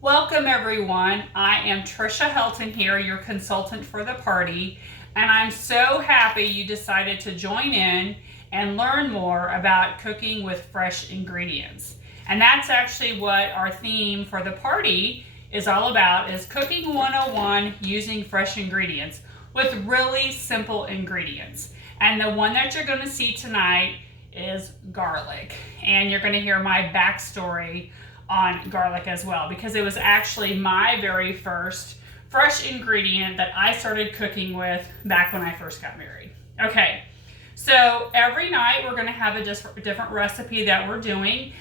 Welcome everyone. I am Trisha Helton here, your consultant for the party, and I'm so happy you decided to join in and learn more about cooking with fresh ingredients. And that's actually what our theme for the party is all about, is cooking 101 using fresh ingredients with really simple ingredients. And the one that you're going to see tonight is garlic, and you're going to hear my backstory on garlic as well, because it was actually my very first fresh ingredient that I started cooking with back when I first got married. Okay, so every night we're going to have a different recipe that we're doing.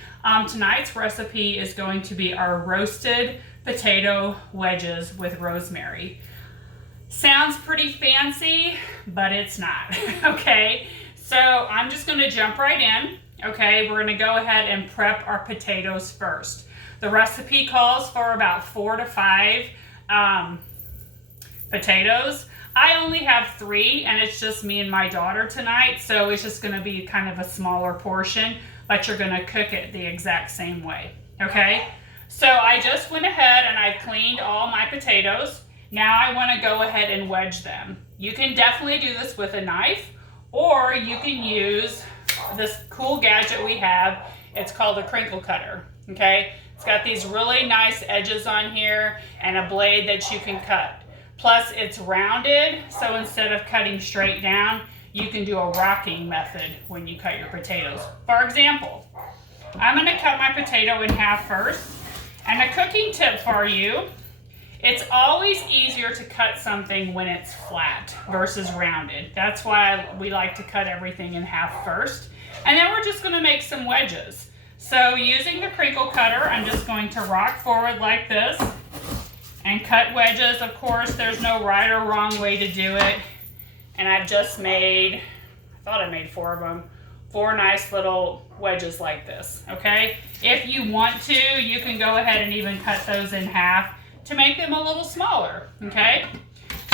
Tonight's recipe is going to be our roasted potato wedges with rosemary. Sounds pretty fancy, but it's not. Okay, so I'm just going to jump right in. Okay, we're going to go ahead and prep our potatoes first. The recipe calls for about 4 to 5 potatoes. I only have 3, and it's just me and my daughter tonight, so it's just going to be kind of a smaller portion, but you're going to cook it the exact same way. Okay, so I just went ahead and I cleaned all my potatoes. Now I want to go ahead and wedge them. You can definitely do this with a knife, or you can use this cool gadget we have. It's called a crinkle cutter. Okay, it's got these really nice edges on here and a blade that you can cut. Plus it's rounded, so instead of cutting straight down, you can do a rocking method when you cut your potatoes. For example, I'm going to cut my potato in half first. And a cooking tip for you: it's always easier to cut something when it's flat versus rounded. That's why we like to cut everything in half first. And then we're just going to make some wedges. So using the crinkle cutter, I'm just going to rock forward like this and cut wedges. Of course, there's no right or wrong way to do it. And I've just made, I thought I made 4 of them, 4 nice little wedges like this. Okay, if you want to, you can go ahead and even cut those in half to make them a little smaller. Okay,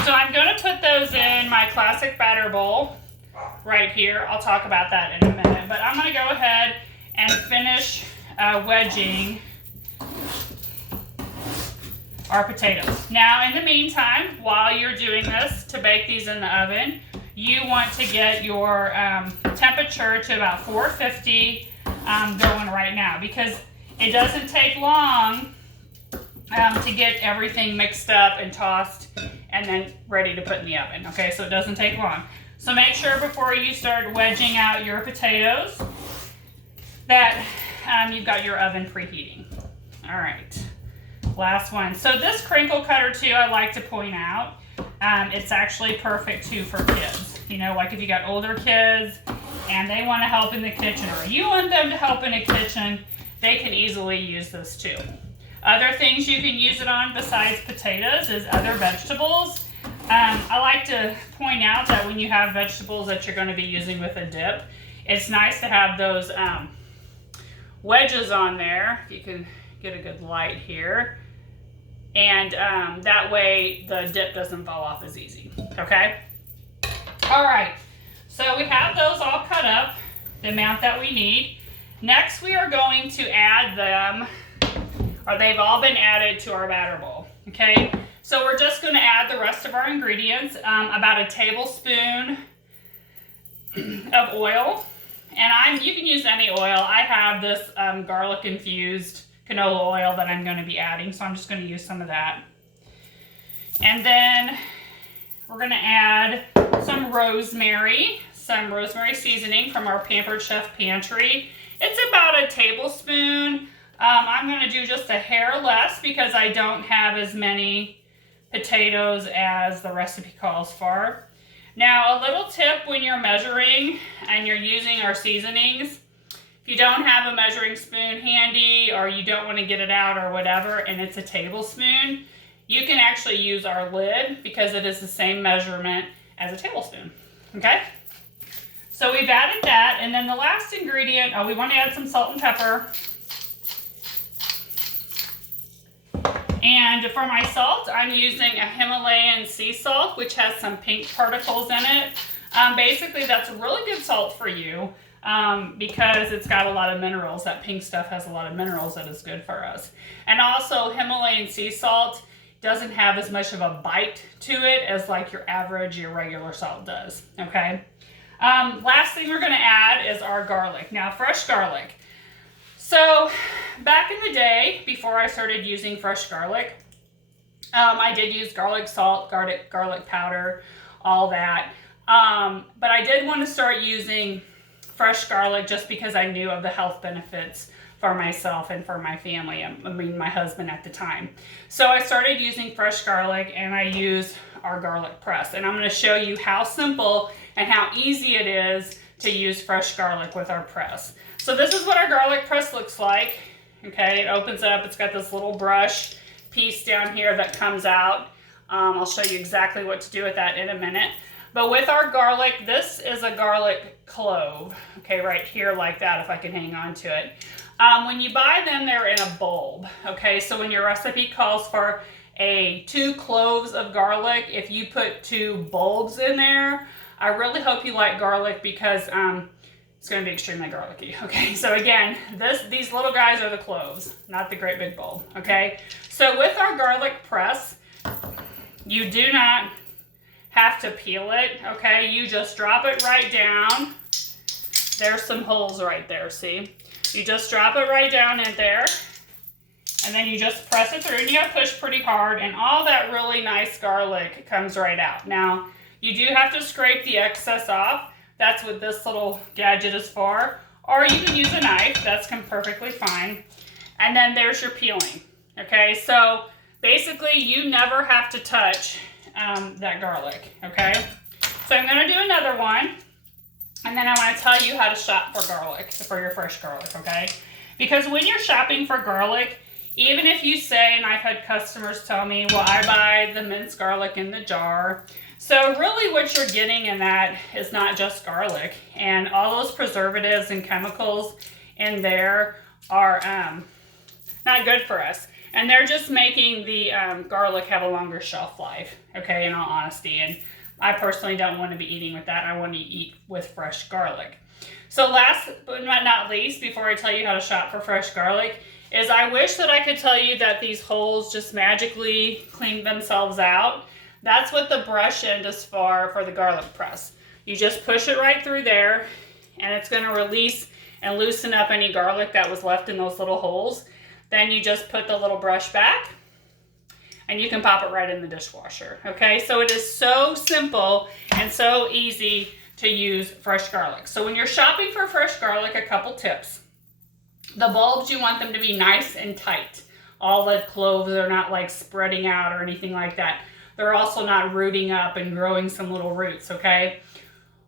so I'm going to put those in my classic batter bowl right here. I'll talk about that in a minute, but I'm going to go ahead and finish wedging our potatoes. Now, in the meantime, while you're doing this, to bake these in the oven, you want to get your temperature to about 450 going right now, because it doesn't take long to get everything mixed up and tossed and then ready to put in the oven. Okay, so it doesn't take long. So make sure before you start wedging out your potatoes that you've got your oven preheating. All right, last one. So this crinkle cutter too, I like to point out, it's actually perfect too for kids. You know, like if you got older kids and they want to help in the kitchen, or you want them to help in the kitchen, they can easily use this too. Other things you can use it on besides potatoes is other vegetables. I like to point out that when you have vegetables that you're going to be using with a dip, it's nice to have those wedges on there. You can get a good light here. And that way the dip doesn't fall off as easy. Okay? All right. So we have those all cut up, the amount that we need. Next, we are going to add them, or they've all been added to our batter bowl. Okay? So we're just going to add the rest of our ingredients, about a tablespoon of oil. And you can use any oil. I have this garlic infused canola oil that I'm going to be adding, so I'm just going to use some of that. And then we're going to add some rosemary seasoning from our Pampered Chef Pantry. It's about a tablespoon. I'm going to do just a hair less because I don't have as many potatoes as the recipe calls for. Now, a little tip when you're measuring and you're using our seasonings: if you don't have a measuring spoon handy, or you don't want to get it out or whatever, and it's a tablespoon, you can actually use our lid because it is the same measurement as a tablespoon. Okay? So we've added that, and then the last ingredient, we want to add some salt and pepper. And for my salt, I'm using a Himalayan sea salt, which has some pink particles in it. Basically, that's a really good salt for you. because it's got a lot of minerals. That pink stuff has a lot of minerals that is good for us. And also Himalayan sea salt doesn't have as much of a bite to it as like your average, your regular salt does, okay? Last thing we're gonna add is our garlic. Now, fresh garlic. So back in the day, before I started using fresh garlic, I did use garlic salt, garlic powder, all that. But I did want to start using fresh garlic just because I knew of the health benefits for myself and for my family. I mean, my husband at the time. So I started using fresh garlic, and I use our garlic press. And I'm going to show you how simple and how easy it is to use fresh garlic with our press. So this is what our garlic press looks like. Okay, it opens up. It's got this little brush piece down here that comes out. I'll show you exactly what to do with that in a minute. But with our garlic, this is a garlic clove. Okay, right here like that, if I can hang on to it. When you buy them, they're in a bulb. Okay, so when your recipe calls for 2 cloves of garlic, if you put 2 bulbs in there, I really hope you like garlic because it's going to be extremely garlicky. Okay, so again, these little guys are the cloves, not the great big bulb. Okay, so with our garlic press, you do not have to peel it. Okay, you just drop it right down. There's some holes right there, see? You just drop it right down in there, and then you just press it through, and you gotta push pretty hard, and all that really nice garlic comes right out. Now, you do have to scrape the excess off. That's what this little gadget is for. Or you can use a knife, that's perfectly fine. And then there's your peeling, okay? So basically you never have to touch that garlic, okay? So I'm gonna do another one, and then I wanna tell you how to shop for garlic, for your fresh garlic, okay? Because when you're shopping for garlic, even if you say, and I've had customers tell me, well, I buy the minced garlic in the jar. So really what you're getting in that is not just garlic, and all those preservatives and chemicals in there are not good for us. And they're just making the garlic have a longer shelf life, okay, in all honesty. And I personally don't want to be eating with that. I want to eat with fresh garlic. So last but not least, before I tell you how to shop for fresh garlic, is I wish that I could tell you that these holes just magically clean themselves out. That's what the brush end is for the garlic press. You just push it right through there, and it's going to release and loosen up any garlic that was left in those little holes. Then you just put the little brush back, and you can pop it right in the dishwasher. Okay, so it is so simple and so easy to use fresh garlic. So when you're shopping for fresh garlic, a couple tips. The bulbs, you want them to be nice and tight. All the cloves are not like spreading out or anything like that. They're also not rooting up and growing some little roots, okay?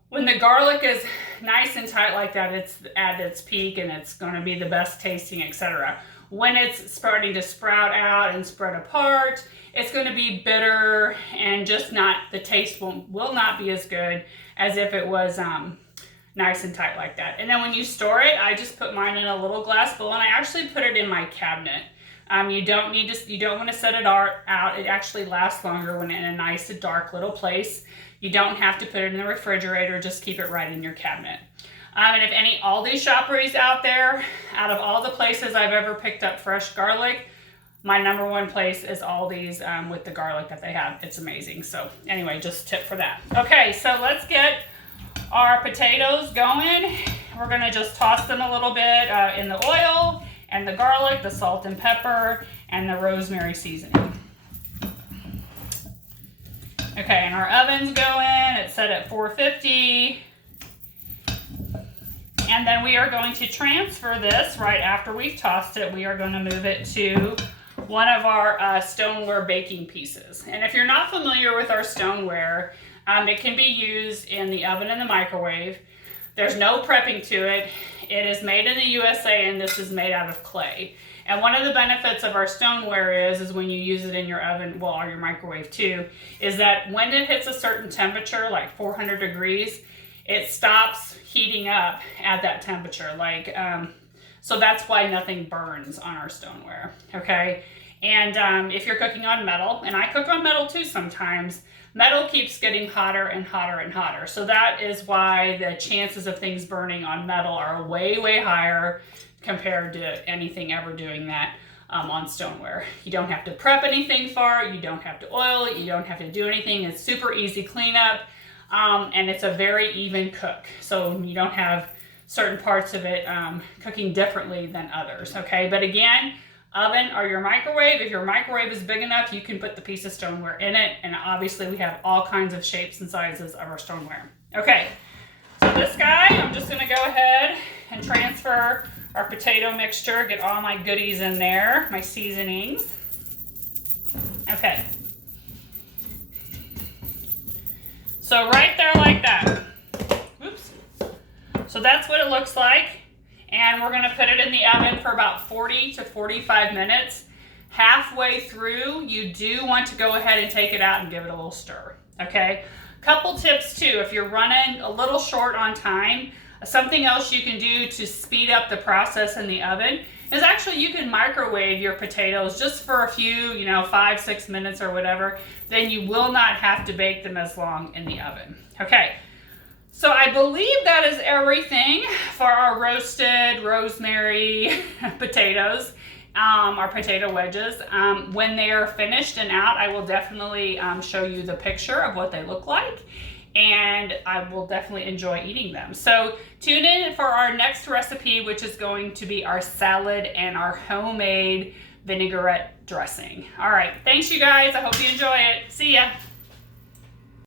When the garlic is nice and tight like that, it's at its peak and it's gonna be the best tasting, etc. When it's starting to sprout out and spread apart, it's gonna be bitter and just not, the taste will not be as good as if it was nice and tight like that. And then when you store it, I just put mine in a little glass bowl, and I actually put it in my cabinet. You don't want to set it out. It actually lasts longer when in a nice dark little place. You don't have to put it in the refrigerator, just keep it right in your cabinet. And if any Aldi shoppers out there, out of all the places I've ever picked up fresh garlic, my #1 place is Aldi's with the garlic that they have. It's amazing. So anyway, just a tip for that. Okay, so let's get our potatoes going. We're gonna just toss them a little bit in the oil and the garlic, the salt and pepper, and the rosemary seasoning. Okay, and our oven's going. It's set at 450. And then we are going to transfer this right after we've tossed it. We are going to move it to one of our stoneware baking pieces. And if you're not familiar with our stoneware, it can be used in the oven and the microwave. There's no prepping to it. It is made in the USA, and this is made out of clay. And one of the benefits of our stoneware is when you use it in your oven, well, or your microwave too, is that when it hits a certain temperature, like 400 degrees, it stops heating up at that temperature. So that's why nothing burns on our stoneware, okay? And if you're cooking on metal, and I cook on metal too sometimes, metal keeps getting hotter and hotter and hotter. So that is why the chances of things burning on metal are way, way higher compared to anything ever doing that on stoneware. You don't have to prep anything for it. You don't have to oil it. You don't have to do anything. It's super easy cleanup, and it's a very even cook. So you don't have certain parts of it cooking differently than others, okay? But again, oven or your microwave. If your microwave is big enough, you can put the piece of stoneware in it. And obviously we have all kinds of shapes and sizes of our stoneware. Okay, so this guy, I'm just gonna go ahead and transfer our potato mixture, get all my goodies in there, my seasonings. Okay. So right there like that. Oops. So that's what it looks like. And we're gonna put it in the oven for about 40 to 45 minutes. Halfway through, you do want to go ahead and take it out and give it a little stir, okay? Couple tips too, if you're running a little short on time, something else you can do to speed up the process in the oven is actually you can microwave your potatoes just for a few, 5-6 minutes or whatever. Then you will not have to bake them as long in the oven, okay? So I believe that is everything for our roasted rosemary potatoes, our potato wedges. When they are finished and out, I will definitely show you the picture of what they look like, and I will definitely enjoy eating them. So tune in for our next recipe, which is going to be our salad and our homemade vinaigrette dressing. All right, thanks you guys. I hope you enjoy it. See ya.